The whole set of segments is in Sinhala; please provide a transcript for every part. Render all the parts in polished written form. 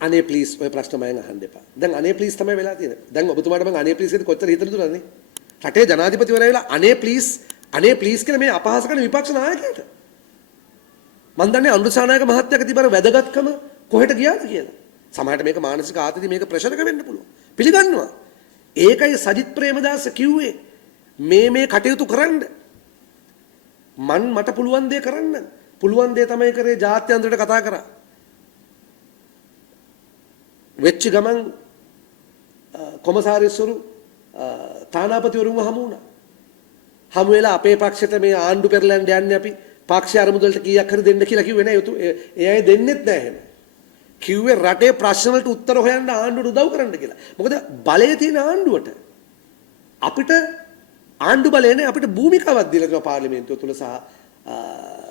අනේ ප්ලීස් ඔය ප්‍රශ්න මයෙන් අහන්න එපා. දැන් අනේ ප්ලීස් තමයි වෙලා තියෙන්නේ. දැන් ඔබතුමාට මම අනේ ප්ලීස් කියද්දි කොච්චර හිතන දුරන්නේ. රටේ ජනාධිපතිවරයා වෙලා අනේ ප්ලීස් කියන මේ අපහාස කරන විපක්ෂ නායකයට. මම දන්නේ අනුරසානායක මහත්තයාගේ තිබර වැදගත්කම කොහෙට ගියාද කියලා. සමහරට මේක මානසික ආතතිය මේක ප්‍රෙෂර් එක වෙන්න පුළුවන්. පිළිගන්නවා. ඒකයි සජිත් ප්‍රේමදාස කිව්වේ මේ කටයුතු කරන්න. මට පුළුවන් දේ කරන්න. පුළුවන් දේ තමයි කරේ ජාත්‍යන්තරයට කතා කරා. වෙච්ච ගමන් කොමසාරිස්වරු තානාපතිවරුන්ව හමු වුණා. හමු වෙලා අපේ පක්ෂයට මේ ආණ්ඩු පෙරලන්න යන්නේ අපි පක්ෂ අරමුදලට කීයක් හරි දෙන්න කියලා කිව්වේ නෑ. ඒ අය දෙන්නෙත් නෑ එහෙම. කිව්වේ රටේ ප්‍රශ්න වලට උත්තර හොයන්න ආණ්ඩුවට උදව් කරන්න කියලා. මොකද බලය තියෙන ආණ්ඩුවට අපිට ආණ්ඩු බලය නෑ අපිට භූමිකාවක් දීලා තියෙනවා පාර්ලිමේන්තුව තුල සහ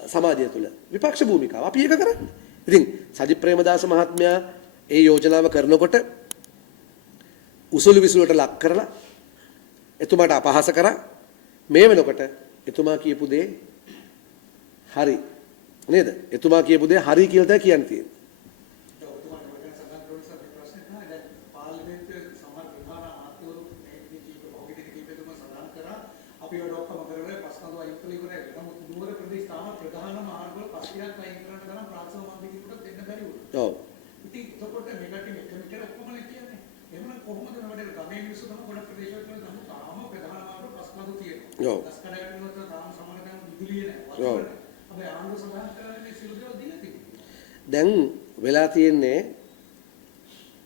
සමාජය තුල විපක්ෂ භූමිකාව. අපි ඒක කරන්නේ. ඉතින් සජිත් ප්‍රේමදාස මහත්මයා ඒ යෝජනාව කරනකොට උසුළු විසුලට ලක් කරලා එතුමාට අපහාස කරා. මේ වෙනකොට එතුමා කියපු දේ හරි නේද? එතුමා කියපු දේ හරි කියලා තමයි කියන්න තියෙන්නේ. ඔව්. ඉතින් එතකොට මෙගටින් මෙතන ඔක්කොම කියන්නේ. එහෙනම් කොහොමද මේවට ගමේ මිනිස්සු තමයි ගොඩක් ප්‍රදේශවල තමයි තාම ප්‍රධාන මාර්ග ප්‍රශ්නතු තියෙනවා. ඔව්. අස්කඩයන්වල තාම සමානකම් විදුලිය නැහැ. ඔව්. අපි ආණ්ඩුව සඳහන් කරන්නේ සිල්දෝ දීලා තියෙනවා. දැන් වෙලා තියෙන්නේ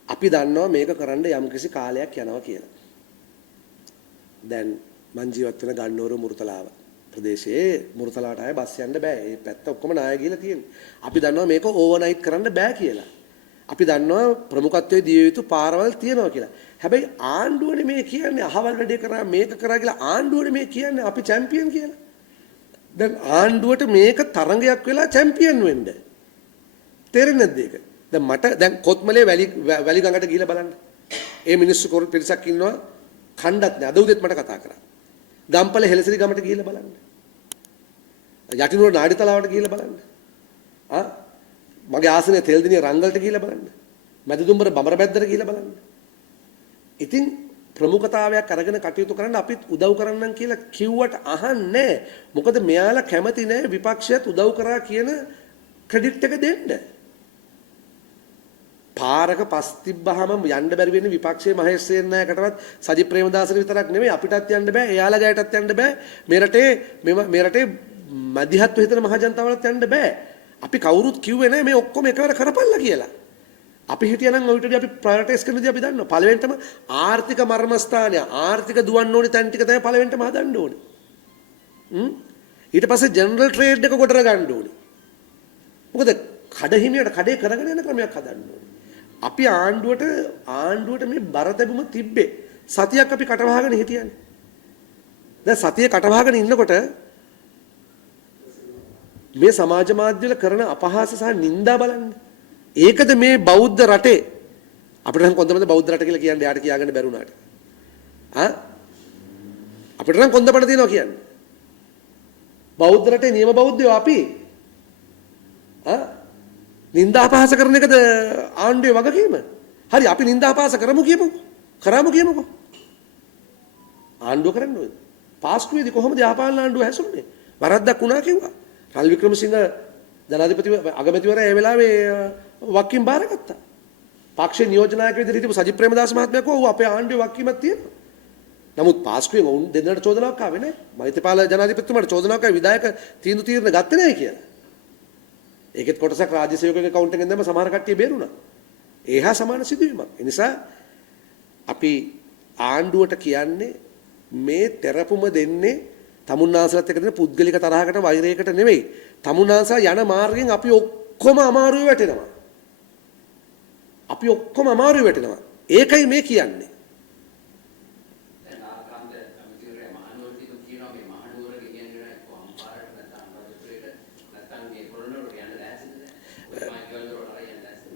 අපි දන්නවා මේක කරන්න යම්කිසි කාලයක් යනවා කියලා. දැන් මං ජීවත් වෙන ගන්නෝර මුර්තලාව ප්‍රදේශයේ මුර්තලාවට ආයේ බස් යන්න බෑ. ඒ පැත්ත ඔක්කොම නාය ගිහලා තියෙන්නේ. අපි දන්නවා මේක ඕවර්නයිට් කරන්න බෑ කියලා. අපි දන්නවා ප්‍රමුඛත්වයේ දිය යුතු පාරවල් තියෙනවා කියලා. හැබැයි ආණ්ඩුවනේ මේ කියන්නේ අහවල් වැඩේ කරා මේක කරා කියලා ආණ්ඩුවනේ මේ කියන්නේ අපි චැම්පියන් කියලා. දැන් ආණ්ඩුවට මේක තරඟයක් වෙලා චැම්පියන් වෙන්න. තේරෙන්නේ නැද්ද ඒක? දැන් මට දැන් කොත්මලේ වැලි ගඟට ගිහිල්ලා බලන්න. ඒ මිනිස්සු පිරිසක් ඉන්නවා කණ්ඩත් නෑ. අද උදේත් මට කතා කරා. ගම්පල හෙලසිරි ගමට ගිහිල්ලා බලන්න. යටිනුවර නාඩි තලාවට ගිහිල්ලා බලන්න. මගේ ආසනයේ තෙල්දිනිය රංගලට ගිහිල්ලා බලන්න. මැදදුම්බර බඹරබැද්දට ගිහිල්ලා බලන්න. ඉතින් ප්‍රමුඛතාවයක් අරගෙන කටයුතු කරන්න අපිත් උදව් කරන්නම් කියලා කිව්වට අහන්නේ. මොකද මෙයාලා කැමති නෑ විපක්ෂයත් උදව් කරා කියන ක්‍රෙඩිට් එක දෙන්න. පාරක පස් තිබ්බහම යන්න බැරි වෙන්නේ විපක්ෂයේ මහේෂ් සේනායකටවත් සජිත් ප්‍රේමදාසට විතරක් නෙමෙයි අපිටත් යන්න බෑ එයාලා ගයටත් යන්න බෑ මේ රටේ මධ්‍යහත්ව හිතන මහ ජනතාවලට යන්න බෑ අපි කවුරුත් කිව්වේ නෑ මේ ඔක්කොම එකවර කරපල්ලා කියලා අපි හිටියනම් ඔය විතරයි අපි ප්‍රයොරිටයිස් කරනදී අපි දන්නවා පළවෙනිටම ආර්ථික මර්මස්ථානය ආර්ථික දුවන්න ඕනේ තැන් ටික තමයි පළවෙනිටම හදන්න ඕනේ ඊට පස්සේ ජෙනරල් ට්‍රේඩ් එක ගොඩර ගන්න ඕනේ මොකද කඩහිමියට කඩේ කරගෙන යන ක්‍රමයක් හදන්න ඕනේ අපි ආණ්ඩුවට මේ බර තැබුම තිබ්බේ සතියක් අපි කටවහගෙන හිටියනේ. දැන් සතිය කටවහගෙන ඉන්නකොට මේ සමාජ මාධ්‍යවල කරන අපහාස සහ නිନ୍ଦා බලන්න. ඒකද මේ බෞද්ධ රටේ අපිට නම් කොන්දපණ බෞද්ධ රට කියලා කියන්නේ යාට කියාගන්න බැරුණාට. අපිට නම් කොන්දපණ තියෙනවා කියන්නේ. බෞද්ධ රටේ නියම බෞද්ධයෝ අපි. නින්දා අපහාස කරන එකද ආණ්ඩුවේ වගකීම? හරි අපි නින්දා අපහාස කරමු කියමුකෝ. ආණ්ඩුව කරන්න ඕනේ. පාස්කුවේදී කොහොමද යාපාලන ආණ්ඩුව හැසුරුනේ? වරද්දක් වුණා කිව්වා. රනිල් වික්‍රමසිංහ ජනාධිපති අගමැතිවරයා ඒ වෙලාවේ වක්කීම් බාරගත්තා. පක්ෂේ නියෝජනායක විදිහට හිටපු සජිත් ප්‍රේමදාස මහත්මයා කිව්වා අපේ ආණ්ඩුවේ වක්කීමක් තියෙනවා. නමුත් පාස්කුවේ වුන් දෙන්නට චෝදනාවක් ආවේ නැහැ. මෛත්‍රීපාල ජනාධිපතිතුමාට චෝදනාවක් ආවේ විධායක තීන්දුව ගත්තේ නැහැ කියලා. ඒකෙත් කොටසක් රාජ්‍ය සේවකගේ account එකෙන් දැම්ම සමහර කට්ටිය බේරුණා. ඒහා සමාන සිදුවීමක්. ඒ නිසා අපි ආණ්ඩුවට කියන්නේ මේ තෙරපුම දෙන්නේ තමුන්නාන්සලත් එක්ක දෙන පුද්ගලික තරහකට වෛරයකට නෙවෙයි. තමුන්නාන්සලා යන මාර්ගයෙන් අපි ඔක්කොම අමාරුවේ වැටෙනවා. ඒකයි මේ කියන්නේ.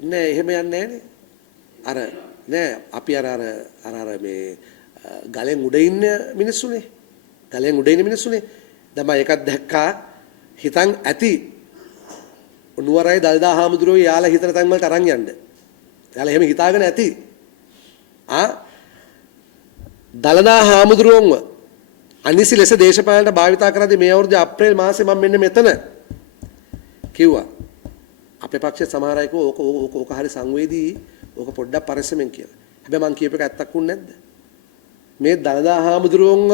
නෑ එහෙම යන්නේ නෑනේ. නෑ අපි අර මේ ගලෙන් උඩ ඉන්න මිනිස්සුනේ. දැන් මම එකක් දැක්කා හිතන් ඇති නුවරයි දල්දා හාමුදුරුවෝ යාලා හිතන තැන් වලට අරන් යන්න. එයාලා එහෙම හිතාගෙන ඇති. දලනා හාමුදුරුවන්ව අනිසි ලෙස දේශපාලනට භාවිතා කරද්දී මේ අවුරුදු අප්‍රේල් මාසේ මම මෙන්න මෙතන කිව්වා. අපේ පක්ෂයේ සමහර අය ඕක හරි සංවේදී ඕක පොඩ්ඩක් පරිස්සමෙන් කියලා. හැබැයි මං කියපේක ඇත්තක් වුනේ නැද්ද? මේ දලදා හාමුදුරුවන්ව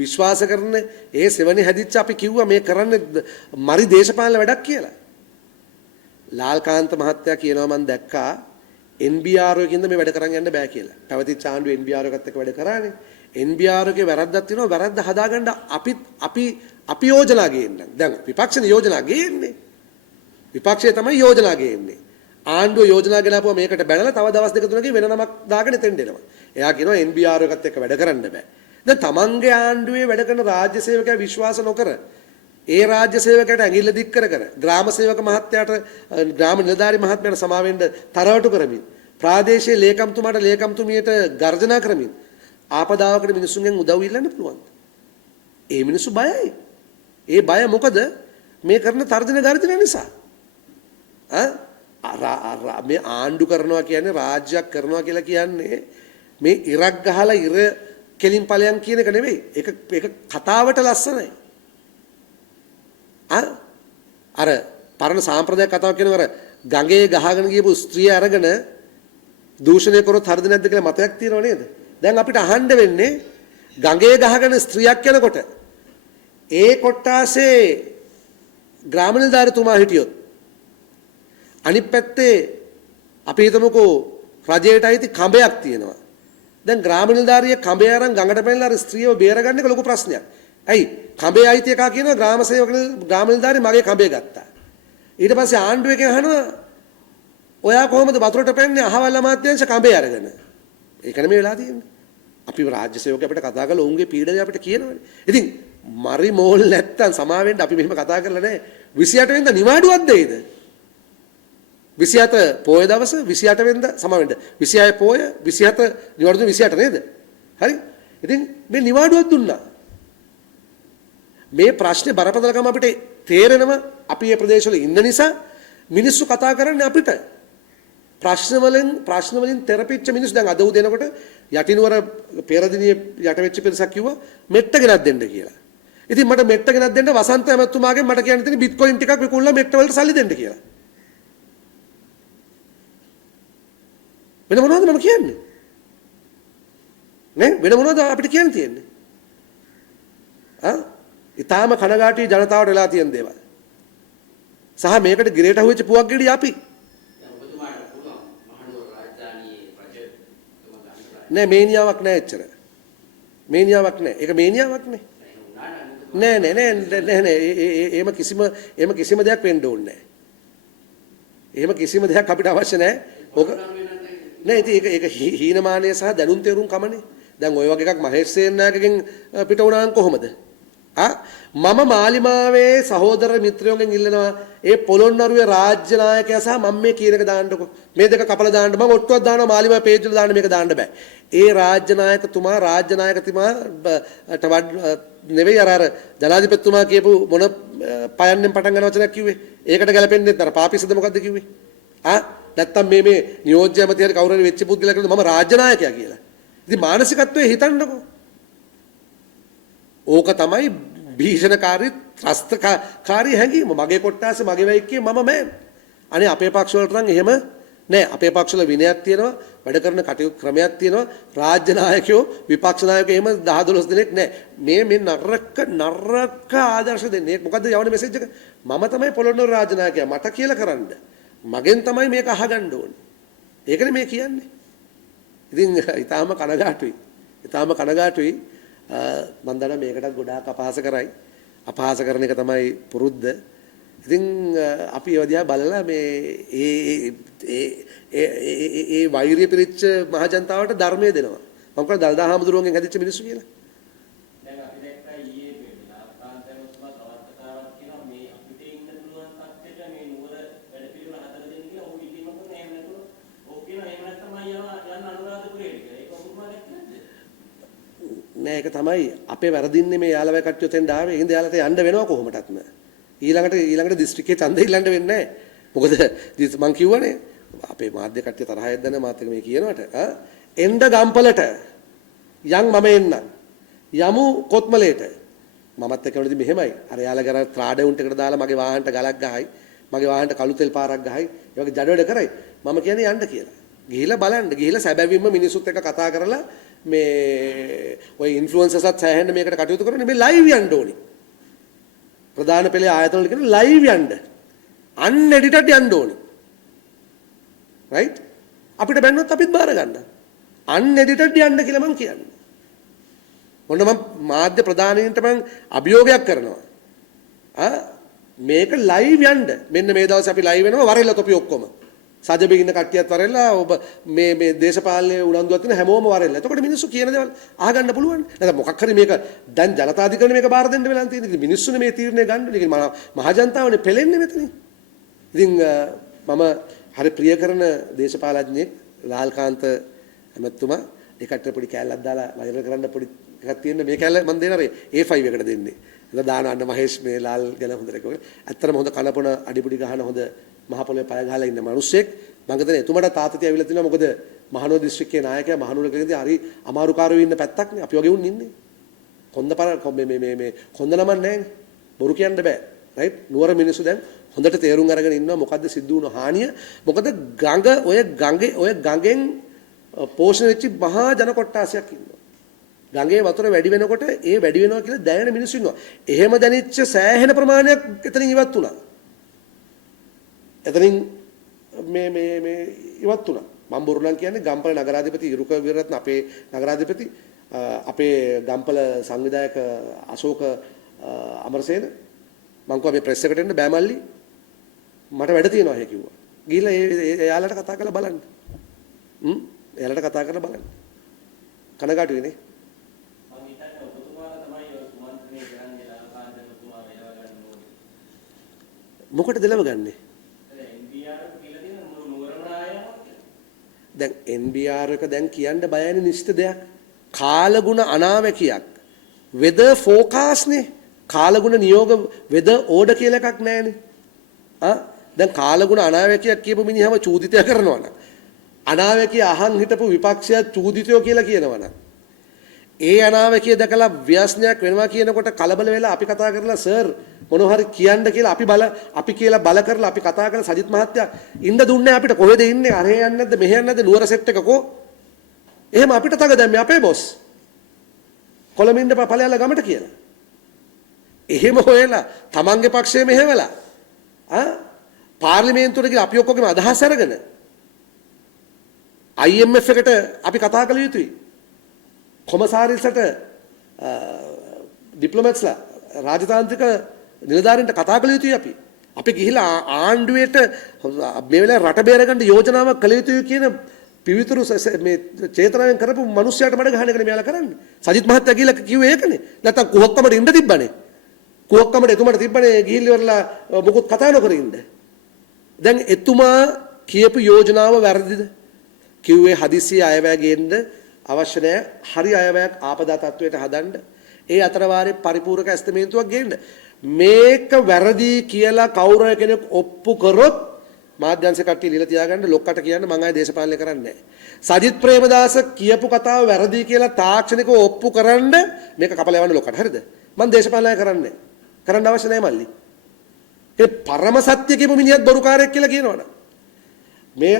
විශ්වාස කරන ඒ සෙවණේ හැදිච්ච අපි කිව්වා මේ කරන්නේ මරි දේශපාලන වැඩක් කියලා. ලාල්කාන්ත මහත්තයා කියනවා මම දැක්කා NBR එකකින්ද මේ වැඩ කරන් යන්න බෑ කියලා. පැවතිච්ච ආණ්ඩුව NBR එකත් එක්ක වැඩ කරානේ. NBR එකේ වැරද්දක් තියෙනවා වැරද්ද හදාගන්න අපි යෝජනා ගේන්නම්. දැන් විපක්ෂනේ යෝජනා ගේන්නේ. විපක්ෂය තමයි යෝජනා ගේන්නේ. ආණ්ඩුව යෝජනා ගෙනාපුවා මේකට බැනලා තව දවස් දෙක තුනකින් වෙන නමක් දාගෙන එතෙන්ට එනවා. එයා කියනවා NBR එකත් එක්ක වැඩ කරන්න බෑ. දැන් තමන්ගේ ආණ්ඩුවේ වැඩ කරන රාජ්‍ය සේවකයා විශ්වාස නොකර ඒ රාජ්‍ය සේවකයට ඇඟිල්ල දික් කර ග්‍රාම සේවක මහත්තයාට ග්‍රාම නිලධාරි මහත්මයාට සමාවෙන්න තරවටු කරමින් ප්‍රාදේශීය ලේකම්තුමාට ලේකම්තුමියට ගර්ජනා කරමින් ආපදාවකට මිනිසුන්ගෙන් උදව් ඉල්ලන්න පුළුවන්. ඒ මිනිස්සු බයයි. ඒ බය මොකද? මේ කරන තර්ජන ගර්ජන නිසා. මේ ආණ්ඩු කරනවා කියන්නේ රාජ්‍යයක් කරනවා කියලා කියන්නේ මේ ඉරක් ගහලා ඉර කෙලින් ඵලයන් කියන එක නෙවෙයි. ඒක කතාවට ලස්සනයි. අර පරණ සාම්ප්‍රදායික කතාවක් කියනවා අර ගඟේ ගහගෙන ගියපු ස්ත්‍රිය අරගෙන දූෂණය කරොත් හරිද නැද්ද කියලා මතයක් තියෙනව නේද? දැන් අපිට අහන්න වෙන්නේ ගඟේ ගහගෙන ස්ත්‍රියක් යනකොට ඒ කොට්ටාසේ ග්‍රාම නිලධාරිතුමා හිටියොත් අනිත් පැත්තේ අපි හිතමුකෝ රජයට අයිති කඹයක් තියෙනවා. දැන් ග්‍රාම නිලධාරිය කඹය අරන් ගඟට පැනලා අර ස්ත්‍රියව බේරගන්න එක ලොකු ප්‍රශ්නයක්. ඇයි? කඹේ අයිති එකා කියනවා ග්‍රාම සේවක ග්‍රාම නිලධාරිය මගේ කඹේ ගත්තා. ඊට පස්සේ ආණ්ඩුව එකෙන් අහනවා ඔයා කොහොමද වතුරට පැන්නේ අහවල් අමාත්‍යාංශ කඹේ අරගෙන? ඒක නෙමෙයි වෙලා තියෙන්නේ. අපි රාජ්‍ය සේවකයෝ අපිට කතා කරලා උන්ගේ පීඩනය අපිට කියනවනේ. ඉතින් මරි මෝල් නැත්තම් සමාවෙන්න අපි මෙහෙම කතා කරලා නැහැ. 28 වෙනිදා නිවාඩුවක් දෙයිද? 27 පොය දවස 28 වෙනිදා සමාවෙන්න. 26 පොය 27 නිවාඩු 28 නේද? හරි? ඉතින් මේ නිවාඩුවක් දුන්නා. මේ ප්‍රශ්නේ බරපතලකම අපිට තේරෙනවා අපි මේ ප්‍රදේශවල ඉන්න නිසා මිනිස්සු කතා කරන්නේ අපිට. ප්‍රශ්න වලින් තෙරපිච්ච මිනිස්සු දැන් අද උදේනකොට යටිනුවර පෙරදිනිය යට වෙච්ච පිරිසක් කිව්වා මෙට්ට ගෙනත් දෙන්න කියලා. ඉතින් මට මෙට්ට ගෙනත් දෙන්න වසන්ත ඇමතුමාගෙන් මට කියන්න තියෙන බිට්කොයින් ටිකක් විකුණලා මෙට්ට වලට සල්ලි දෙන්න කියලා. වෙන මොනවද මම කියන්නේ? නේ වෙන මොනවද අපිට කියන්න තියෙන්නේ? ඊටාම කනගාටුයි ජනතාවට වෙලා තියෙන දේවල්. සහ මේකට ගිරේට අහුවෙච්ච පුවක් ගෙඩි අපි. නෑ මේනියාවක් නෑ එච්චර. මේනියාවක් නෑ. ඒක මේනියාවක් නේ. නෑ. එහෙම කිසිම දෙයක් වෙන්න ඕනේ නෑ. එහෙම කිසිම දෙයක් අපිට අවශ්‍ය නෑ. ඕක නෑ ඉතින් ඒක හීනමානය සහ දැනුම් තේරුම් කමනේ. දැන් ওই වගේ එකක් මහේෂ් සේනායකගෙන් පිට වුණා නම් කොහොමද? මම මාලිමාවේ සහෝදර මිත්‍රයෝගෙන් ඉල්ලනවා ඒ පොළොන්නරුවේ රාජ්‍ය නායකයා සහ මම මේ කියන එක දාන්නකො. මේ දෙක කපලා දාන්න මම ඔට්ටුවක් දානවා මාලිමාවේ පේජ් වල දාන්න මේක දාන්න බෑ. ඒ රාජ්‍ය නායකතුමාට නෙවෙයි අර ජනාධිපතිතුමා කියපු මොන පයන්නෙන් පටන් ගන්න වචනයක් කිව්වේ. ඒකට ගැලපෙන්නේ නැත්නම් පාපිසද මොකද්ද කිව්වේ? නැත්තම් මේ නියෝජ්‍ය ඇමති හරි කවුරු හරි වෙච්ච පුද්ගලයා කියනවා මම රාජ්‍ය නායකයා කියලා. ඉතින් මානසිකත්වයේ හිතන්නකො. ඕක තමයි භීෂණකාරී ත්‍රස්තකාරී හැඟීම. මගේ කොට්ටාසේ මගේ වෙයික්කේ මම මෑන්. අනේ අපේ පක්ෂ වලට නම් එහෙම නෑ. අපේ පක්ෂවල විනයක් තියෙනවා, වැඩ කරන කටයුතු ක්‍රමයක් තියෙනවා. රාජ්‍ය නායකයෝ, විපක්ෂ නායකයෝ එහෙම 10 12 දෙනෙක් නෑ. මේ නරක ආදර්ශ දෙන්නේ. මොකද්ද යවන මෙසේජ් එක? මම තමයි පොළොන්නරුව රාජ්‍ය නායකයා. මට කියලා කරන්න. මගෙන් තමයි මේක අහගන්න ඕනේ. ඒකනේ මේ කියන්නේ. ඉතින් ඊටාම කනගාටුයි. මම දන්නා මේකටත් ගොඩාක් අපහාස කරයි. අපහාස කරන එක තමයි පුරුද්ද. ඉතින් අපි ඒව දිහා බලලා මේ ඒ වෛරිය පිරිච්ච මහ ජනතාවට ධර්මයේ දෙනවා. මම කියනවා දල්දා හාමුදුරුවන්ගෙන් හැදිච්ච මිනිස්සු කියලා. දැන් අපි දැක්කා ඊයේ වෙලා ප්‍රාන්තයන්වල තවත් කතාවක් කියනවා මේ අපිට ඉන්න පුළුවන් තත්ත්වයට මේ නුවර වැඩ පිළිවෙල හදලා දෙන්න කියලා ඔහු ඉල්ලීම කරන එහෙම නැතුව ඔහු කියනවා එහෙම නැත්නම් මම යන්න අනුරාධපුරයට කියලා. ඒක ඔබතුමා දැක්කේ නැද්ද? නෑ ඒක තමයි අපේ වැරදින්නේ මේ යාළුවා කට්ටිය තෙන්ඩ ආවේ. එහෙනම් යාළුවට යන්න වෙනවා කොහොමදත්ම. ඊළඟට දිස්ත්‍රික්කයේ ඡන්දෙ ඉල්ලන්න වෙන්නේ නෑ. මොකද මම කිව්වනේ අපේ මාධ්‍ය කට්ටිය තරහ යද්දන මාත් එක මේ කියනවට එන්න ගම්පලට යන් මම එන්නම් යමු කොත්මලේට මමත් එක්ක වලදී මෙහෙමයි අර යාලා කර ත්‍රාඩ උන්ට එකට දාලා මගේ වාහනට ගලක් ගහයි මගේ වාහනට කළු තෙල් පාරක් ගහයි ඒ වගේ ජඩ වැඩ කරයි මම කියන්නේ යන්න කියලා ගිහිල්ලා බලන්න ගිහිල්ලා සැබවින්ම මිනිස්සුත් එක්ක කතා කරලා මේ ඔය ඉන්ෆ්ලුවෙන්සර්ස්ත් සෑහෙන්න මේකට කටයුතු කරන්නේ මේ ලයිව් යන්න ඕනි ප්‍රධාන පෙළේ ආයතන වල කියන ලයිව් යන්න අන්එඩිටඩ් යන්න ඕනි රයිට් අපිට බැන්නොත් අපිත් බාර ගන්න අන්එඩිටඩ් යන්න කියලා මම කියන්නේ මොන මම මාධ්‍ය ප්‍රධානීන්ට මම අභියෝගයක් කරනවා මේක ලයිව් යන්න මෙන්න මේ දවස් අපි ලයිව් වෙනවා වරෙල්ල තොපි ඔක්කොම සජබේ ඉන්න කට්ටියත් වරෙල්ලා ඔබ මේ දේශපාලනයේ උනන්දුවක් තියෙන හැමෝම වරෙල්ලා. එතකොට මිනිස්සු කියන දේවල් අහගන්න පුළුවන්. නැත්නම් මොකක් හරි මේක දැන් ජනතාධිකරණය මේක බාර දෙන්න වෙලා තියෙන. ඉතින් මිනිස්සුනේ මේ තීරණය ගන්න. ඉතින් මහ ජනතාවනේ පෙලෙන්නේ මෙතනින්. ඉතින් මම හරි ප්‍රිය කරන දේශපාලඥයෙක් ලාල්කාන්ත ඇමතුමා ඒකට පොඩි කැලලක් දාලා වෛරල් කරන්න පොඩි එකක් තියෙන මේ කැලල මම දෙනවා A5 එකට දෙන්නේ. ඒක දාන අන්න මහේෂ් මේ ලාල් ගැන හොඳට කිව්වා. ඇත්තටම හොඳ කනපොන අඩිපුඩි ගහන හොඳ මහ පොළොවේ පය ගහලා ඉන්න මිනිස්සෙක් මම හිතන්නේ එතුමාට තාතතිය ඇවිල්ලා තිනවා මොකද මහනුවර දිස්ත්‍රික්කයේ නායකයා මහනුවරකදී හරි අමාරුකාරයෝ ඉන්න පැත්තක් නේ අපි වගේ උන් ඉන්නේ කොන්ද පර මේ කොන්ද නමක් නැහැ බොරු කියන්න බෑ රයිට් නුවර මිනිස්සු දැන් හොඳට තේරුම් අරගෙන ඉන්නවා මොකද්ද සිද්ධ වුණ හානිය මොකද ඔය ගඟෙන් පෝෂණය වෙච්ච මහා ජන කොට්ටාසයක් ඉන්නවා ගඟේ වතුර වැඩි වෙනකොට ඒ වැඩි වෙනවා කියලා දැනෙන මිනිස්සු ඉන්නවා එහෙම දැනෙච්ච සෑහෙන ප්‍රමාණයක් එතනින් ඉවත් වුණා එතනින් මේ ඉවත් වුණා මම බොරුනම් කියන්නේ ගම්පල නගරාධිපති ඉරුක විරත්න අපේ නගරාධිපති අපේ ගම්පල සංවිධායක අශෝක අමරසේන මම කිව්වා මේ ප්‍රෙස් එකට එන්න බෑ මල්ලි මට වැඩ තියෙනවා එහෙ කිව්වා ගිහිල්ලා එයාලට කතා කරලා බලන්න එයාලට කතා කරලා බලන්න කනගාටුයි නේ මම හිතන්නේ ඔබතුමාලා තමයි ඔය කුමන්ත්‍රණය කරන්නේ ලාල්කාන්තතුමා වේලව ගන්න ඕනේ මොකටද දෙලව ගන්නේ දැන් NBR එක දැන් කියන්න බයන්නේ නිශ්චිත දෙයක් කාලගුණ අනාවැකියක් වෙදර් ෆෝකාස්ට් නේ කාලගුණ නියෝග වෙදර් ඕඩර් කියලා එකක් නැහැනේ දැන් කාලගුණ අනාවැකියක් කියපු මිනිහම චූදිතය කරනවා නම් අනාවැකිය අහන් හිටපු විපක්ෂය චූදිතයෝ කියලා කියනවා නම් ඒ අනාවැකිය දැකලා ව්‍යසනයක් වෙනවා කියනකොට කලබල වෙලා අපි කතා කරලා සර් මොන හරි කියන්න කියලා අපි කියලා බල කරලා අපි කතා කරලා සජිත් මහත්තයා ඉන්න දුන්නේ අපිට කොහෙද ඉන්නේ අරහෙ යන්නේ නැද්ද මෙහෙ යන්නේ නැද්ද නුවර සෙට් එකකෝ එහෙම අපිට තග දැම්මේ අපේ බොස් කොළඹින්ද ඵලයල්ලා ගමට කියලා එහෙම හොයලා තමන්ගේ පක්ෂය මෙහෙवला පාර්ලිමේන්තුවට ගිහලා අපි ඔක්කොගේම අදහස් අරගෙන IMF එකට අපි කතා කළ යුතුයි කොමසාරිස්ට ඩිප්ලොමැට්ස්ලා රාජතාන්ත්‍රික නිලධාරීන්ට කතා කළ යුතුයි අපි ගිහිලා ආණ්ඩුවේට මේ වෙලාවේ රට බේරගන්න යෝජනාවක් කළ යුතුයි කියන පිවිතුරු මේ චේතනාවෙන් කරපු මිනිස්සයාට මඩ ගහන එකනේ මෙයාලා කරන්නේ සජිත් මහත්තයා ගිහිල්ලා කිව්වේ ඒකනේ නැත්තම් කුහක්කමට ඉන්න තිබ්බනේ කුහක්කමට එතුමාට තිබ්බනේ ගිහිල්ලා ඉවරලා මොකුත් කතා නොකර ඉන්න දැන් එතුමා කියපු යෝජනාව වැරදිද කිව්වේ හදිසිය අයවැය ගේන්න අවශ්‍ය නැහැ හරි අයවැයක් ආපදා තත්වයට හදන්න ඒ අතර වාරේ පරිපූර්ණක ඇස්තමේන්තුවක් ගේන්න මේක වැරදි කියලා කවුරු කෙනෙක් ඔප්පු කරොත් මාධ්‍යංශ කට්ටිය ලියලා තියාගන්න ලොක්කට කියන්න මම ආයේ දේශපාලනය කරන්නේ නැහැ සජිත් ප්‍රේමදාස කියපු කතාව වැරදි කියලා තාක්ෂණිකව ඔප්පු කරන්න මේක කපලා යවන්න ලොක්කට හරිද මම දේශපාලනය කරන්නේ කරන්න අවශ්‍ය නැහැ මල්ලි ඒ පරම සත්‍ය කියපු මිනිහත් බොරුකාරයෙක් කියලා කියනවනේ මේ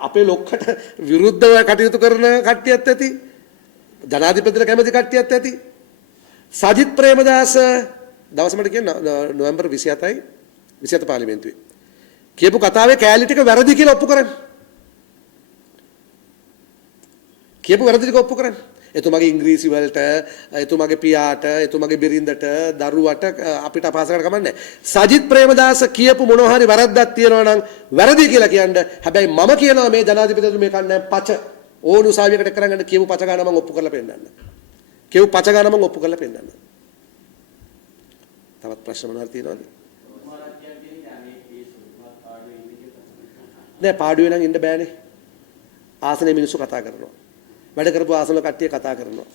අපේ ලොක්කට විරුද්ධව කටයුතු කරන කට්ටියත් ඇති ජනාධිපතිට කැමති කට්ටියත් ඇති සජිත් ප්‍රේමදාස දවස් මට කියන නොවැම්බර් 27යි 27 පාර්ලිමේන්තුවේ කියපු කතාවේ කෑලි ටික වැරදි කියලා ඔප්පු කරන්න කියපු වැරදි ටික ඔප්පු කරන්න එතුමාගේ ඉංග්‍රීසි වලට එතුමාගේ පියාට එතුමාගේ බිරිඳට දරුවට අපිට අපහාසකට කමන්නේ සජිත් ප්‍රේමදාස කියපු මොනවා හරි වැරද්දක් තියෙනවා නම් වැරදි කියලා කියන්න හැබැයි මම කියනවා මේ ජනාධිපතිතුමා මේ කන්නේ පච ඕන උසාවියකට කරගන්න කියපු පච ගාන මම ඔප්පු කරලා පෙන්නන්න කියපු පච ගාන මම ඔප්පු කරලා පෙන්නන්න තවත් ප්‍රශ්න මොනවාද තියෙනවද නෑ පාඩුවේ නම් ඉන්න බෑනේ ආසනේ මිනිස්සු කතා කරනවා වැඩ කරපු ආසන කට්ටිය කතා කරනවා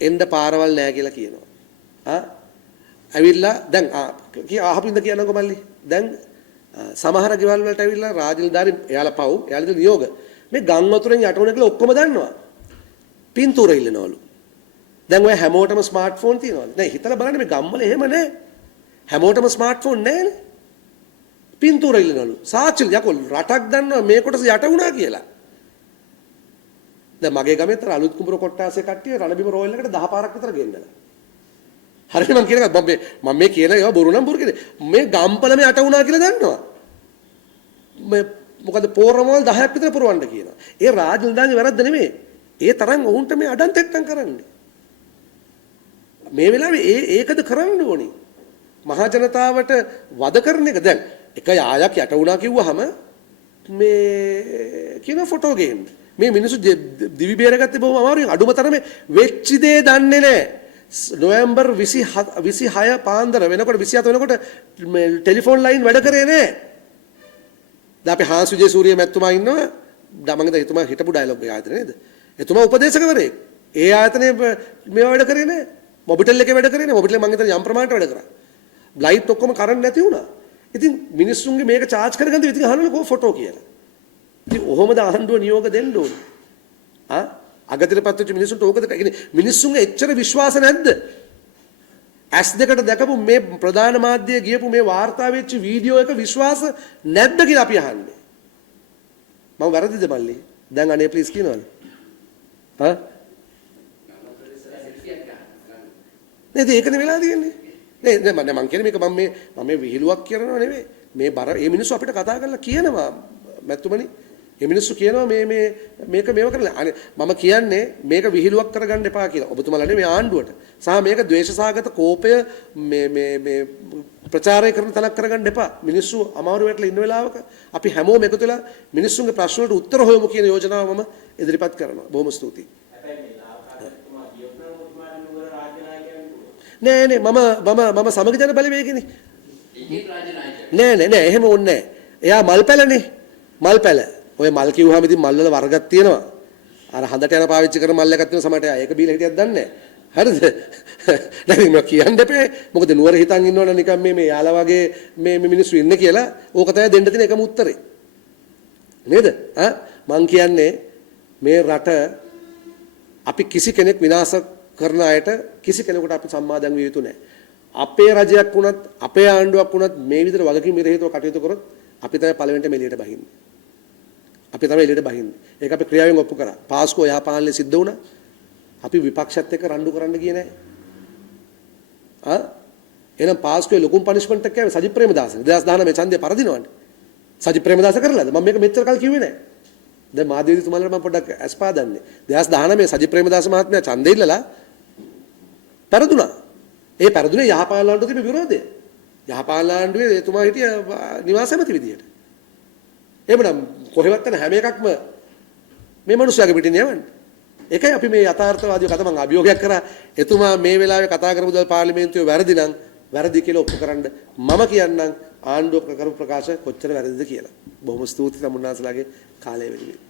එන්න පාරවල් නෑ කියලා කියනවා ඇවිල්ලා දැන් අහපින්ද කියනකො මල්ලි දැන් සමහර ගෙවල් වලට ඇවිල්ලා රාජනිලධාරි එයාලා පව් එයාලා නියෝග මේ ගම් වතුරෙන් යට වුණ කියලා ඔක්කොම දන්නවා. පින්තූර ඉල්ලනවලු. දැන් ඔය හැමෝටම ස්මාර්ට්ෆෝන් තියෙනවලු. නෑ හිතලා බලන්න මේ ගම්වල එහෙම නෑ. හැමෝටම ස්මාර්ට්ෆෝන් නෑනේ. පින්තූර ඉල්ලනවලු. සාක්ෂි යකෝ රටක් දන්නවා මේ කොටස යට වුණා කියලා. දැන් මගේ ගමේ තර අලුත් කුඹුර කොට්ටාසේ කට්ටිය රණබිම රෝයල් එකට 10 පාරක් විතර ගෙන්නලා. හරියට මම කියන එක මම මේ කියන ඒවා බොරු නම් බොරු කියන්නේ මේ ගම්පලම යට වුණා කියලා දන්නවා. මේ මොකද පෝරමවල් 10ක් විතර පුරවන්න කියනවා. ඒ රාජනිලධාරිගේ වැරද්ද නෙමෙයි. ඒ තරම් ඔවුන්ට මේ අඩන් තෙට්ටම් කරන්නේ. මේ වෙලාවේ ඒකද කරන්න ඕනේ. මහා ජනතාවට වද කරන එක දැන් එක යායක් යට වුණා කිව්වහම මේ කියන ෆොටෝ ගේන්න. මේ මිනිස්සු දිවි බේරගත්තේ බොහොම අමාරුයි. අඩුම තරමේ වෙච්ච දේ දන්නේ නැහැ. නොවැම්බර් 26 පාන්දර වෙනකොට 27 වෙනකොට ටෙලිෆෝන් ලයින් වැඩ කරේ නැහැ. දැන් අපි හාන්ස් විජේ සූරිය මැතිතුමා ඉන්නවා. මම හිතා එතුමා හිටපු ඩයලොග් එක ආයතන නේද? එතුමා උපදේශකවරයෙක්. ඒ ආයතනයේ මේවා වැඩ කරේ නැහැ. මොබිටෙල් එකේ වැඩ කරේ නැහැ. මොබිටෙල් මම හිතන්නේ යම් ප්‍රමාණයට වැඩ කරා. ලයිට් ඔක්කොම කරන්නේ නැති වුණා. ඉතින් මිනිස්සුන්ගේ මේක charge කරගන්න ඉතින් අහනවලු කො ෆොටෝ කියලා. ඉතින් ඔහොමද ආණ්ඩුව නියෝග දෙන්න ඕනේ. අගතිරපත් වෙච්ච මිනිස්සුන්ට ඕකද කියන්නේ මිනිස්සුන්ගේ එච්චර විශ්වාස නැද්ද? ඇස් දෙකට දැකපු මේ ප්‍රධාන මාධ්‍යයේ ගියපු මේ වාර්තා වෙච්ච වීඩියෝ එක විශ්වාස නැද්ද කියලා අපි අහන්නේ. මම වැරදිද මල්ලි? දැන් අනේ ප්ලීස් කියනවලු. නේද ඒකනේ වෙලා තියෙන්නේ. නේ මම කියන්නේ මේක මම මේ විහිළුවක් කරනව නෙවෙයි. මේ බර මේ මිනිස්සු අපිට කතා කරලා කියනවා මැතිතුමනි. මේ මිනිස්සු කියනවා මේක මේව කරලා අනේ මම කියන්නේ මේක විහිළුවක් කරගන්න එපා කියලා. ඔබතුමාලා නෙමෙයි ආණ්ඩුවට. සහ මේක ද්වේෂසහගත කෝපය මේ ප්‍රචාරය කරන තලක් කරගන්න එපා. මිනිස්සු අමාරු වෙట్లా ඉන්න වෙලාවක අපි හැමෝම එකතු වෙලා මිනිස්සුන්ගේ ප්‍රශ්න වලට උත්තර හොයමු කියන යෝජනාව මම ඉදිරිපත් කරනවා. බොහොම ස්තුතියි. නෑ මම සමග ජන බලවේගනේ. නෑ එහෙම ඕනේ නෑ. එයා මල් පැලනේ. මල් පැල. ඔය මල් කිව්වහම ඉතින් මල් වල වර්ගයක් තියෙනවා. අර හඳට යන පාවිච්චි කරන මල් එකක් තියෙනවා සමහරට ඒක බීලා හිටියක් දන්නේ නෑ. හරිද? දැන් මම කියන්න දෙපේ. මොකද නුවර හිතන් ඉන්නවනේ නිකන් මේ යාලා වගේ මේ මිනිස්සු ඉන්නේ කියලා. ඕක තමයි දෙන්න තියෙන එකම උත්තරේ. නේද? මං කියන්නේ මේ රට අපි කිසි කෙනෙක් විනාශ කරන අයට කිසි කෙනෙකුට අපි සම්මාදන් විය යුතු නැහැ. අපේ රජයක් වුණත් අපේ ආණ්ඩුවක් වුණත් මේ විදිහට වගකීම් විරහිතව කටයුතු කරොත් අපි තමයි පළවෙනිට එළියට බහින්නේ. අපි තමයි එළියට බහින්නේ. ඒක අපි ක්‍රියාවෙන් ඔප්පු කරා. පාස්කෝ යහපාලනේ සිද්ධ වුණා. අපි විපක්ෂත් එක්ක රණ්ඩු කරන්න ගියේ නැහැ. එහෙනම් පාස්කෝේ ලොකුම පනිෂ්මන්ට් එක කියන්නේ සජිත් ප්‍රේමදාස. 2019 මේ ඡන්දය පරදිනවනේ. සජිත් ප්‍රේමදාස කරලාද? මම මේක මෙච්චර කල් කිව්වේ නැහැ. දැන් මාධ්‍යවේදී තුමාලට මම පොඩ්ඩක් අස්පාදන්නේ. 2019 සජිත් ප්‍රේමදාස මහත්මයා ඡන්දෙ ඉල්ලලා පරදුනා. ඒ පරදුනේ යහපාලන ආණ්ඩුවට තිබෙ විරෝධය. යහපාලන ආණ්ඩුවේ එතුමා හිටිය නිවාස ඇමති විදියට. එහෙමනම් කොහෙවත් යන හැම එකක්ම මේ මිනිස්සුගේ පිටින් යවන්නේ. ඒකයි අපි මේ යථාර්ථවාදීව කතා මම අභියෝගයක් කරා. එතුමා මේ වෙලාවේ කතා කරපු දවල් පාර්ලිමේන්තුවේ වැරදි නම් වැරදි කියලා ඔප්පු කරන්න මම කියන්නම් ආණ්ඩුව කරපු ප්‍රකාශ කොච්චර වැරදිද කියලා. බොහොම ස්තුතියි තමුන්නාසලාගේ කාලය වෙනුවෙන්.